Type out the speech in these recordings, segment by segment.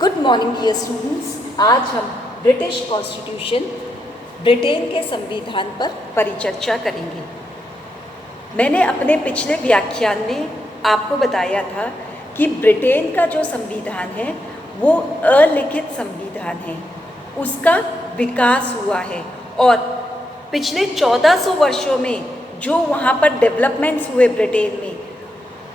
Good morning dear students. आज हम British constitution Britain के संविधान पर परिचर्चा करेंगे। मैंने अपने पिछले व्याख्यान में आपको बताया था कि ब्रिटेन का जो संविधान है वो अलिखित संविधान है, उसका विकास हुआ है और पिछले 1400 वर्षों में जो वहाँ पर डेवलपमेंट्स हुए ब्रिटेन में,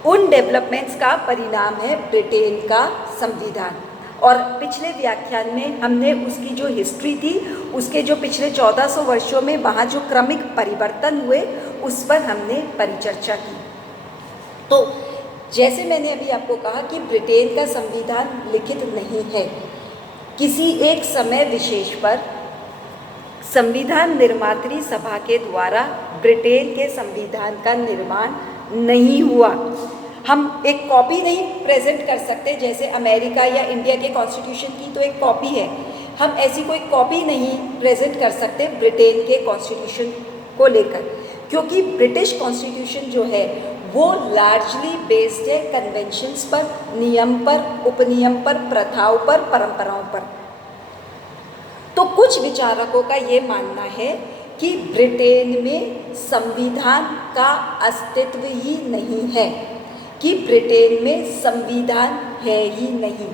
उन डेवलपमेंट्स का परिणाम है ब्रिटेन का संविधान। और पिछले व्याख्यान में हमने उसकी जो हिस्ट्री थी, उसके जो पिछले 1400 वर्षों में वहाँ जो क्रमिक परिवर्तन हुए उस पर हमने परिचर्चा की। तो जैसे मैंने अभी आपको कहा कि ब्रिटेन का संविधान लिखित नहीं है। किसी एक समय विशेष पर संविधान निर्मात्री सभा के द्वारा ब्रिटेन के संविधान का निर्माण नहीं हुआ। हम एक कॉपी नहीं प्रेजेंट कर सकते, जैसे अमेरिका या इंडिया के कॉन्स्टिट्यूशन की तो एक कॉपी है, हम ऐसी कोई कॉपी नहीं प्रेजेंट कर सकते ब्रिटेन के कॉन्स्टिट्यूशन को लेकर, क्योंकि ब्रिटिश कॉन्स्टिट्यूशन जो है वो लार्जली बेस्ड है कन्वेंशंस पर, नियम पर, उपनियम पर, प्रथाओं पर, परंपराओं पर। तो कुछ विचारकों का ये मानना है कि ब्रिटेन में संविधान का अस्तित्व ही नहीं है, कि ब्रिटेन में संविधान है ही नहीं।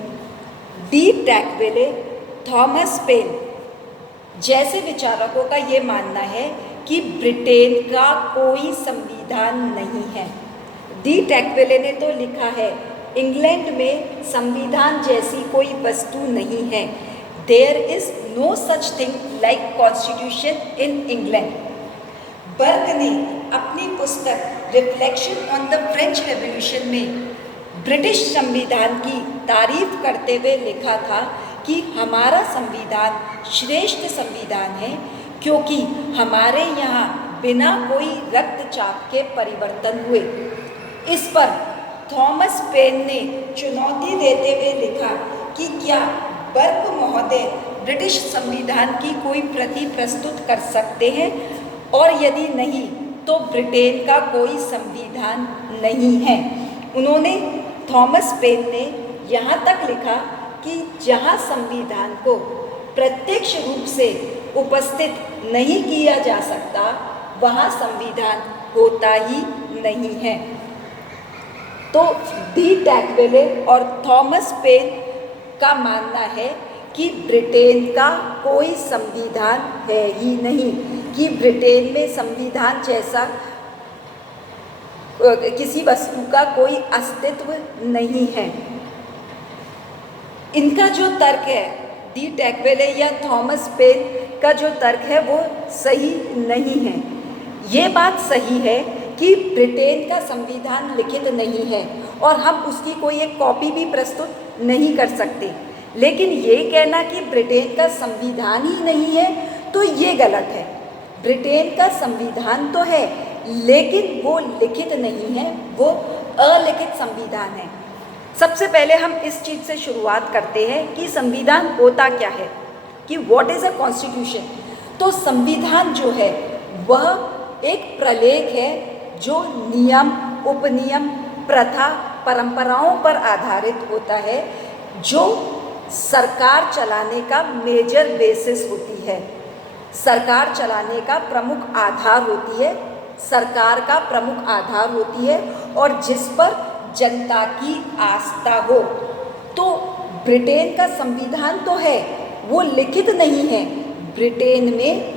डी टैकविले, थॉमस पेन जैसे विचारकों का ये मानना है कि ब्रिटेन का कोई संविधान नहीं है। डी टैकविले ने तो लिखा है, इंग्लैंड में संविधान जैसी कोई वस्तु नहीं है। There is no such thing like constitution in England. Burke ने अपनी पुस्तक reflection on the French revolution में ब्रिटिश संविधान की तारीफ करते हुए लिखा था कि हमारा संविधान श्रेष्ठ संविधान है, क्योंकि हमारे यहाँ बिना कोई रक्तचाप के परिवर्तन हुए। इस पर थॉमस पेन ने चुनौती देते हुए लिखा कि क्या बर्ग महोदय ब्रिटिश संविधान की कोई प्रति प्रस्तुत कर सकते हैं, और यदि नहीं तो ब्रिटेन का कोई संविधान नहीं है। उन्होंने, थॉमस पेन ने यहाँ तक लिखा कि जहाँ संविधान को प्रत्यक्ष रूप से उपस्थित नहीं किया जा सकता, वहाँ संविधान होता ही नहीं है। तो डी टैकविले और थॉमस पेन का मानना है कि ब्रिटेन का कोई संविधान है ही नहीं, कि ब्रिटेन में संविधान जैसा किसी वस्तु का कोई अस्तित्व नहीं है। इनका जो तर्क है, डी टैकविले या थॉमस पेन का जो तर्क है वो सही नहीं है। ये बात सही है कि ब्रिटेन का संविधान लिखित नहीं है और हम उसकी कोई एक कॉपी भी प्रस्तुत नहीं कर सकते, लेकिन ये कहना कि ब्रिटेन का संविधान ही नहीं है तो ये गलत है। ब्रिटेन का संविधान तो है, लेकिन वो लिखित नहीं है, वो अलिखित संविधान है। सबसे पहले हम इस चीज़ से शुरुआत करते हैं कि संविधान होता क्या है, कि व्हाट इज़ अ कॉन्स्टिट्यूशन। तो संविधान जो है वह एक प्रलेख है जो नियम, उपनियम, प्रथा, परंपराओं पर आधारित होता है, जो सरकार चलाने का मेजर बेसिस होती है, सरकार चलाने का प्रमुख आधार होती है, सरकार का प्रमुख आधार होती है, और जिस पर जनता की आस्था हो। तो ब्रिटेन का संविधान तो है, वो लिखित नहीं है। ब्रिटेन में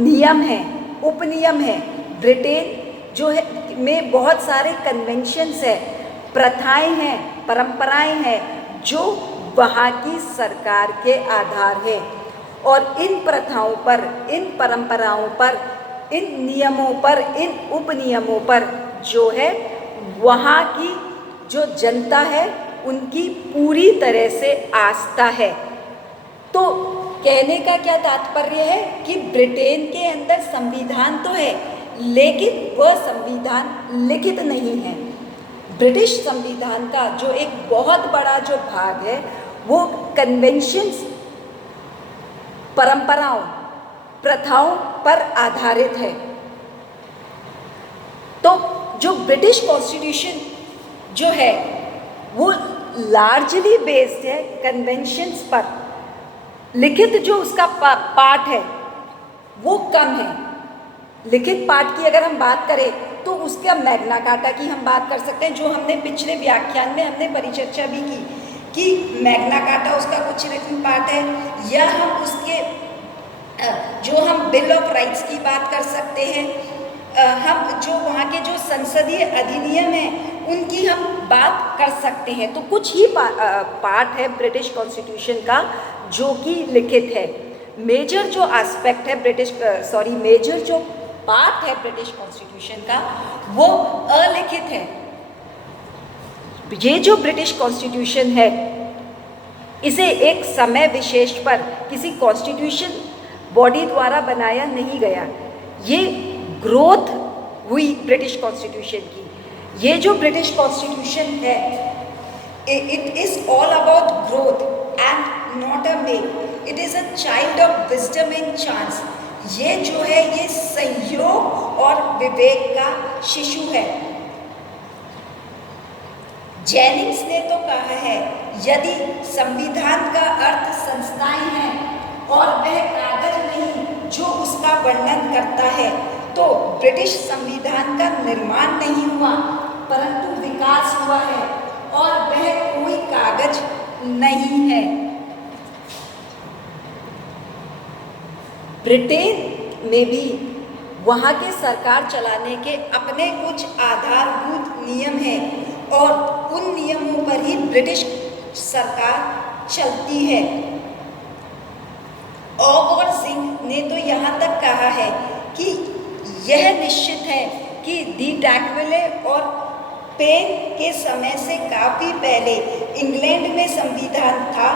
नियम है, उपनियम है, ब्रिटेन जो है में बहुत सारे कन्वेंशंस है, प्रथाएं हैं, परंपराएं हैं, जो वहाँ की सरकार के आधार है। और इन प्रथाओं पर, इन परंपराओं पर, इन नियमों पर, इन उपनियमों पर जो है वहाँ की जो जनता है उनकी पूरी तरह से आस्था है। तो कहने का क्या तात्पर्य है कि ब्रिटेन के अंदर संविधान तो है, लेकिन वह संविधान लिखित नहीं है। ब्रिटिश संविधान का जो एक बहुत बड़ा जो भाग है वो कन्वेंशंस, परंपराओं, प्रथाओं पर आधारित है। तो जो ब्रिटिश कॉन्स्टिट्यूशन जो है वो लार्जली बेस्ड है कन्वेंशंस पर, लिखित जो उसका पार्ट है वो कम है। लिखित पाठ की अगर हम बात करें तो उसका मैग्ना कार्टा की हम बात कर सकते हैं, जो हमने पिछले व्याख्यान में हमने परिचर्चा भी की कि मैग्ना कार्टा उसका कुछ रिटन पार्ट है, या हम उसके जो हम बिल ऑफ राइट्स की बात कर सकते हैं, हम जो वहाँ के जो संसदीय अधिनियम हैं उनकी हम बात कर सकते हैं। तो कुछ ही पार्ट है ब्रिटिश कॉन्स्टिट्यूशन का जो कि लिखित है। मेजर जो एस्पेक्ट है मेजर जो पार्ट है ब्रिटिश कॉन्स्टिट्यूशन का वो अलिखित है। ये जो ब्रिटिश कॉन्स्टिट्यूशन है इसे एक समय विशेष पर किसी कॉन्स्टिट्यूशन बॉडी द्वारा बनाया नहीं गया। ये ग्रोथ हुई ब्रिटिश कॉन्स्टिट्यूशन की। ये जो ब्रिटिश कॉन्स्टिट्यूशन है it is all about growth and not a make. It is a child of wisdom and chance. ये जो है ये संयोग और विवेक का शिशु है। जेनिंग्स ने तो कहा है यदि संविधान का अर्थ संस्थाएं हैं और वह कागज नहीं जो उसका वर्णन करता है तो ब्रिटिश संविधान का निर्माण नहीं हुआ परंतु विकास हुआ है और वह कोई कागज नहीं है। ब्रिटेन में भी वहाँ के सरकार चलाने के अपने कुछ आधारभूत नियम हैं और उन नियमों पर ही ब्रिटिश सरकार चलती है। ऑगवर सिंह ने तो यहाँ तक कहा है कि यह निश्चित है कि डी टैक्विले और पेन के समय से काफ़ी पहले इंग्लैंड में संविधान था।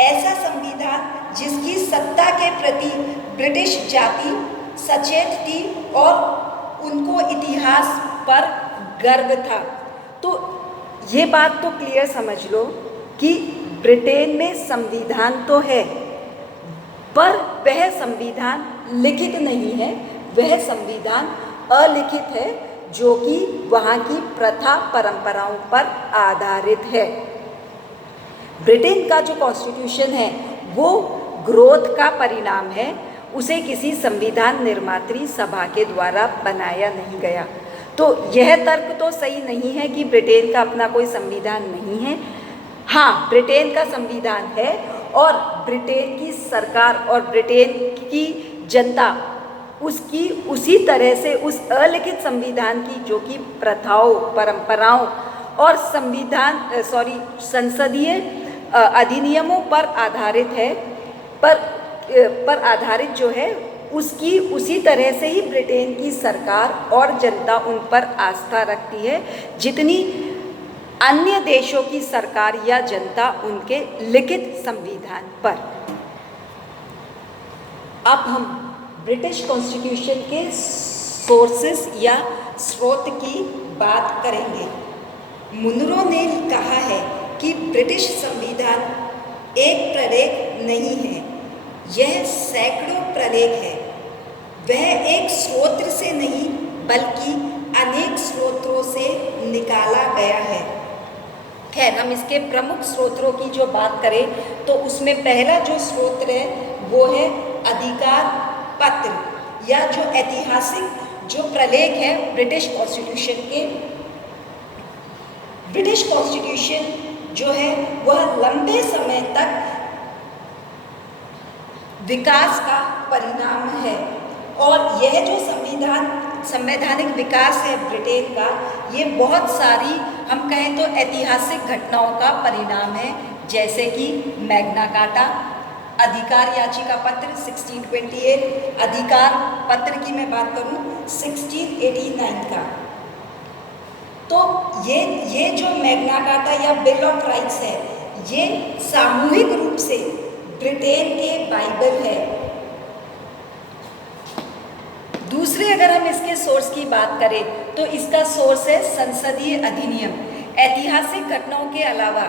ऐसा संविधान जिसकी सत्ता के प्रति ब्रिटिश जाति सचेत थी और उनको इतिहास पर गर्व था। तो ये बात तो क्लियर समझ लो कि ब्रिटेन में संविधान तो है पर वह संविधान लिखित नहीं है, वह संविधान अलिखित है जो कि वहाँ की प्रथा परंपराओं पर आधारित है। ब्रिटेन का जो कॉन्स्टिट्यूशन है वो ग्रोथ का परिणाम है, उसे किसी संविधान निर्मात्री सभा के द्वारा बनाया नहीं गया। तो यह तर्क तो सही नहीं है कि ब्रिटेन का अपना कोई संविधान नहीं है। हाँ, ब्रिटेन का संविधान है और ब्रिटेन की सरकार और ब्रिटेन की जनता उसकी उसी तरह से उस अलिखित संविधान की जो कि प्रथाओं परंपराओं और संसदीय अधिनियमों पर आधारित है पर आधारित जो है उसकी उसी तरह से ही ब्रिटेन की सरकार और जनता उन पर आस्था रखती है जितनी अन्य देशों की सरकार या जनता उनके लिखित संविधान पर। अब हम ब्रिटिश कॉन्स्टिट्यूशन के सोर्सेस या स्रोत की बात करेंगे। मुनरो ने कहा है कि ब्रिटिश संविधान एक प्रलेख नहीं है, यह सैकड़ों प्रलेख है। वह एक स्रोत से नहीं बल्कि अनेक स्रोतों से निकाला गया है। खैर, हम इसके प्रमुख स्रोतों की जो बात करें तो उसमें पहला जो स्रोत है वो है अधिकार पत्र या जो ऐतिहासिक जो प्रलेख है ब्रिटिश कॉन्स्टिट्यूशन के। ब्रिटिश कॉन्स्टिट्यूशन जो है वह लंबे समय तक विकास का परिणाम है और यह जो संवैधानिक विकास है ब्रिटेन का, ये बहुत सारी हम कहें तो ऐतिहासिक घटनाओं का परिणाम है, जैसे कि मैग्ना कार्टा, अधिकार याचिका पत्र 1628, अधिकार पत्र की मैं बात करूं 1689 का। तो ये जो मैग्ना कार्टा या बिल ऑफ राइट्स है ये सामूहिक रूप से ब्रिटेन के बाइबल है। दूसरे अगर हम इसके सोर्स की बात करें तो इसका सोर्स है संसदीय अधिनियम। ऐतिहासिक घटनाओं के अलावा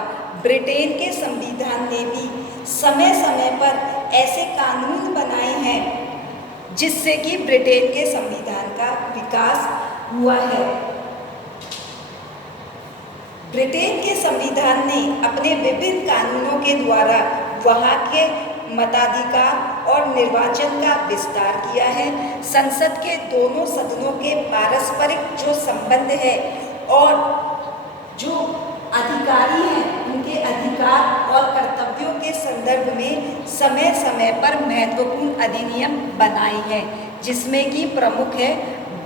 ब्रिटेन के संविधान ने भी समय समय पर ऐसे कानून बनाए हैं जिससे कि ब्रिटेन के संविधान का विकास हुआ है। ब्रिटेन के संविधान ने अपने विभिन्न कानूनों के द्वारा वहाँ के मताधिकार और निर्वाचन का विस्तार किया है। संसद के दोनों सदनों के पारस्परिक जो संबंध है और जो अधिकारी हैं उनके अधिकार और कर्तव्यों के संदर्भ में समय समय पर महत्वपूर्ण अधिनियम बनाए हैं, जिसमें कि प्रमुख है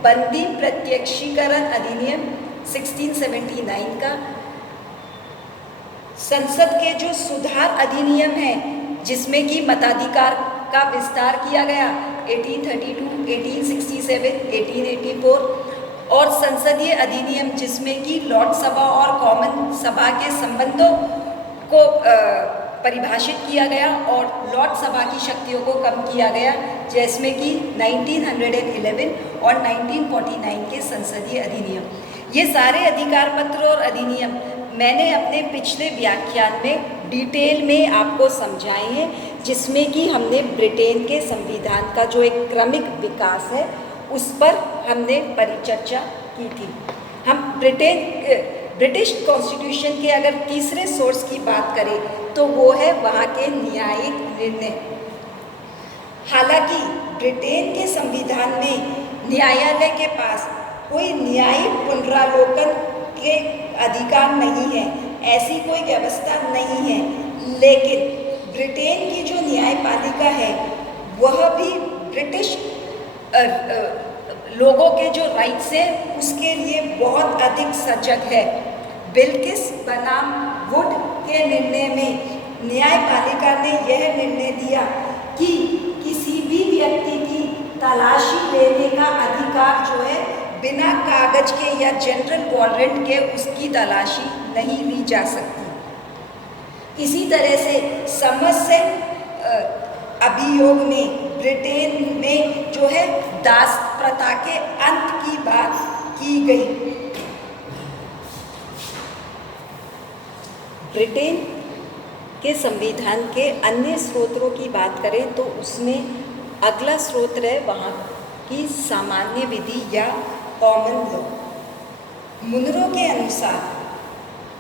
बंदी प्रत्यक्षीकरण अधिनियम 1679 का, संसद के जो सुधार अधिनियम है जिसमें कि मताधिकार का विस्तार किया गया 1832, 1867, 1884 और संसदीय अधिनियम जिसमें कि लॉर्ड सभा और कॉमन सभा के संबंधों को परिभाषित किया गया और लॉर्ड सभा की शक्तियों को कम किया गया, जिसमें कि 1911 और 1949 के संसदीय अधिनियम। ये सारे अधिकार पत्र और अधिनियम मैंने अपने पिछले व्याख्यान में डिटेल में आपको समझाए हैं, जिसमें कि हमने ब्रिटेन के संविधान का जो एक क्रमिक विकास है उस पर हमने परिचर्चा की थी। हम ब्रिटिश कॉन्स्टिट्यूशन के अगर तीसरे सोर्स की बात करें तो वो है वहाँ के न्यायिक निर्णय। हालांकि ब्रिटेन के संविधान में न्यायालय के पास कोई न्यायिक पुनरावलोकन के अधिकार नहीं है, ऐसी कोई व्यवस्था नहीं है, लेकिन ब्रिटेन की जो न्यायपालिका है वह भी ब्रिटिश लोगों के जो राइट्स हैं उसके लिए बहुत अधिक सजग है। बिल्किस बनाम वुड के निर्णय में न्यायपालिका ने यह निर्णय दिया कि किसी भी व्यक्ति की तलाशी लेने का अधिकार जो है बिना कागज के या जनरल वारंट के उसकी तलाशी नहीं ली जा सकती। इसी तरह से समरसेट अभियोग में ब्रिटेन में जो है दास प्रथा के अंत की बात की गई। ब्रिटेन के संविधान के अन्य स्रोतों की बात करें तो उसमें अगला स्रोत है वहाँ की सामान्य विधि या कॉमन लॉ। मुनरो के अनुसार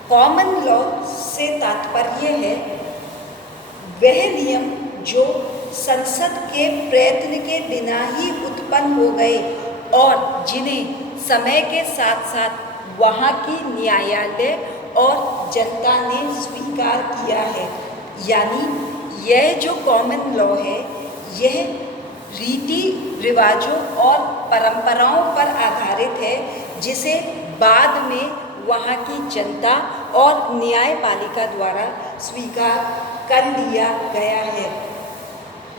कॉमन लॉ से तात्पर्य है वह नियम जो संसद के प्रयत्न के बिना ही उत्पन्न हो गए और जिन्हें समय के साथ साथ वहाँ की न्यायालय और जनता ने स्वीकार किया है। यानी यह जो कॉमन लॉ है यह रीति रिवाजों और परंपराओं पर आधारित है, जिसे बाद में वहाँ की जनता और न्यायपालिका द्वारा स्वीकार कर लिया गया है।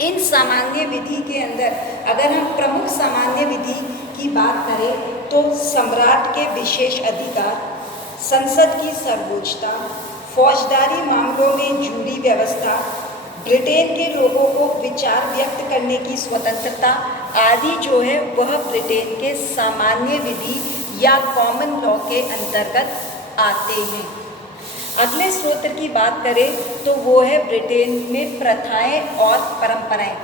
इन सामान्य विधि के अंदर अगर हम प्रमुख सामान्य विधि की बात करें तो सम्राट के विशेष अधिकार, संसद की सर्वोच्चता, फौजदारी मामलों में जूरी व्यवस्था, ब्रिटेन के लोगों को विचार व्यक्त करने की स्वतंत्रता आदि जो है वह ब्रिटेन के सामान्य विधि या कॉमन लॉ के अंतर्गत आते हैं। अगले स्रोत की बात करें तो वो है ब्रिटेन में प्रथाएं और परंपराएं।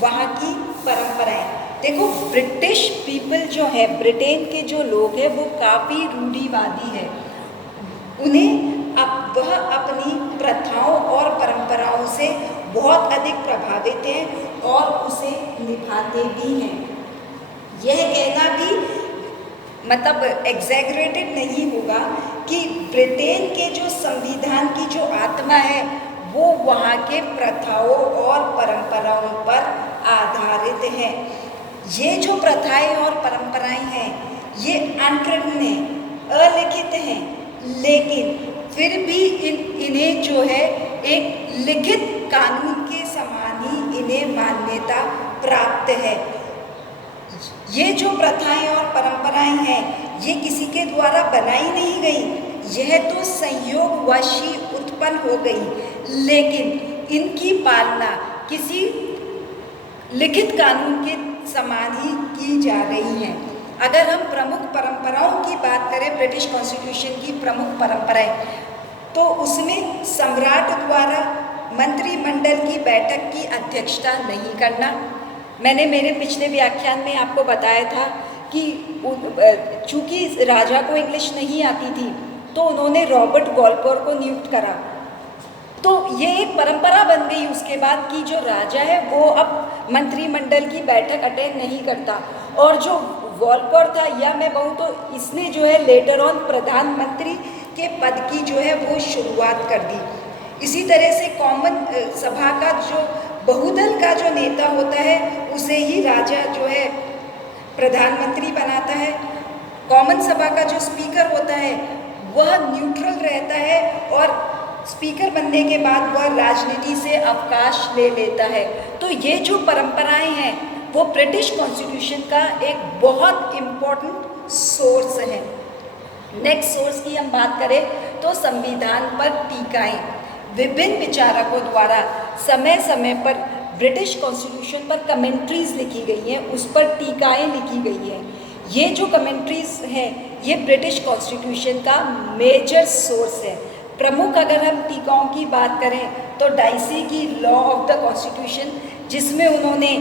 वहाँ की परंपराएं देखो, ब्रिटिश पीपल जो है, ब्रिटेन के जो लोग हैं वो काफ़ी रूढ़िवादी है। उन्हें वह अपनी प्रथाओं और परंपराओं से बहुत अधिक प्रभावित हैं और उसे निभाते भी हैं। यह कहना भी मतलब एग्जैगरेटेड नहीं होगा कि ब्रिटेन के जो संविधान की जो आत्मा है वो वहाँ के प्रथाओं और परंपराओं पर आधारित है। ये जो प्रथाएं और परंपराएं हैं ये अनरिटन हैं, अलिखित हैं, लेकिन फिर भी इन्हें जो है एक लिखित कानून के समान ही इन्हें मान्यता प्राप्त है। ये जो प्रथाएं और परंपराएं हैं ये किसी के द्वारा बनाई नहीं गई, यह तो संयोगवश ही उत्पन्न हो गई, लेकिन इनकी पालना किसी लिखित कानून के समान ही की जा रही है। अगर हम प्रमुख परंपराओं की बात करें, ब्रिटिश कॉन्स्टिट्यूशन की प्रमुख परंपराएं, तो उसमें सम्राट द्वारा मंत्रिमंडल की बैठक की अध्यक्षता नहीं करना। मैंने मेरे पिछले व्याख्यान में आपको बताया था कि चूँकि राजा को इंग्लिश नहीं आती थी तो उन्होंने रॉबर्ट गोल्पोर को नियुक्त करा। तो ये एक परंपरा बन गई उसके बाद कि जो राजा है वो अब मंत्रिमंडल की बैठक अटेंड नहीं करता। और जो वॉलपोर था, या मैं कहूँ तो इसने जो है लेटर ऑन प्रधानमंत्री के पद की जो है वो शुरुआत कर दी। इसी तरह से कॉमन सभा का जो बहुदल का जो नेता होता है उसे ही राजा जो है प्रधानमंत्री बनाता है। कॉमन सभा का जो स्पीकर होता है वह न्यूट्रल रहता है और स्पीकर बनने के बाद वह राजनीति से अवकाश ले लेता है। तो ये जो परंपराएं हैं वो ब्रिटिश कॉन्स्टिट्यूशन का एक बहुत इम्पोर्टेंट सोर्स है। नेक्स्ट सोर्स की हम बात करें तो संविधान पर टीकाएं। विभिन्न विचारकों द्वारा समय समय पर ब्रिटिश कॉन्स्टिट्यूशन पर कमेंट्रीज लिखी गई हैं, उस पर टीकाएं लिखी गई हैं। ये जो कमेंट्रीज हैं ये ब्रिटिश कॉन्स्टिट्यूशन का मेजर सोर्स है। प्रमुख अगर हम टीकाओं की बात करें तो डाइसी की लॉ ऑफ द कॉन्स्टिट्यूशन, जिसमें उन्होंने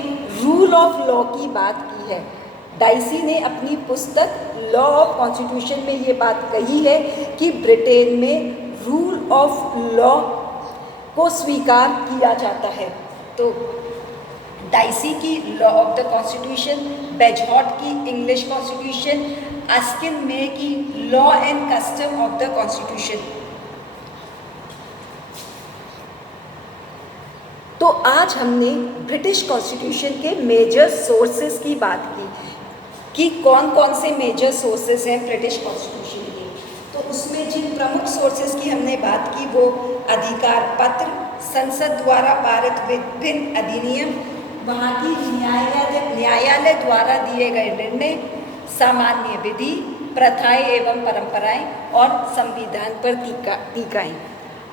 रूल ऑफ लॉ की बात की है। डाइसी ने अपनी पुस्तक लॉ ऑफ कॉन्स्टिट्यूशन में ये बात कही है कि ब्रिटेन में रूल ऑफ लॉ को स्वीकार किया जाता है। तो डाइसी की law of the constitution, Bagehot की इंग्लिश कॉन्स्टिट्यूशन, अस्किन में की law and custom of the constitution. तो आज हमने ब्रिटिश कॉन्स्टिट्यूशन के मेजर सोर्सेस की बात की कि कौन कौन से मेजर सोर्सेस हैं ब्रिटिश कॉन्स्टिट्यूशन के। तो उसमें जिन प्रमुख सोर्सेस की हमने बात की वो अधिकार पत्र, संसद द्वारा पारित विभिन्न अधिनियम, वहाँ की न्यायालय द्वारा दिए गए निर्णय, सामान्य विधि, प्रथाएं एवं परंपराएं और संविधान पर टीकाएं।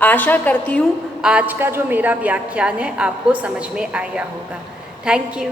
आशा करती हूँ आज का जो मेरा व्याख्यान है आपको समझ में आया होगा। Thank you.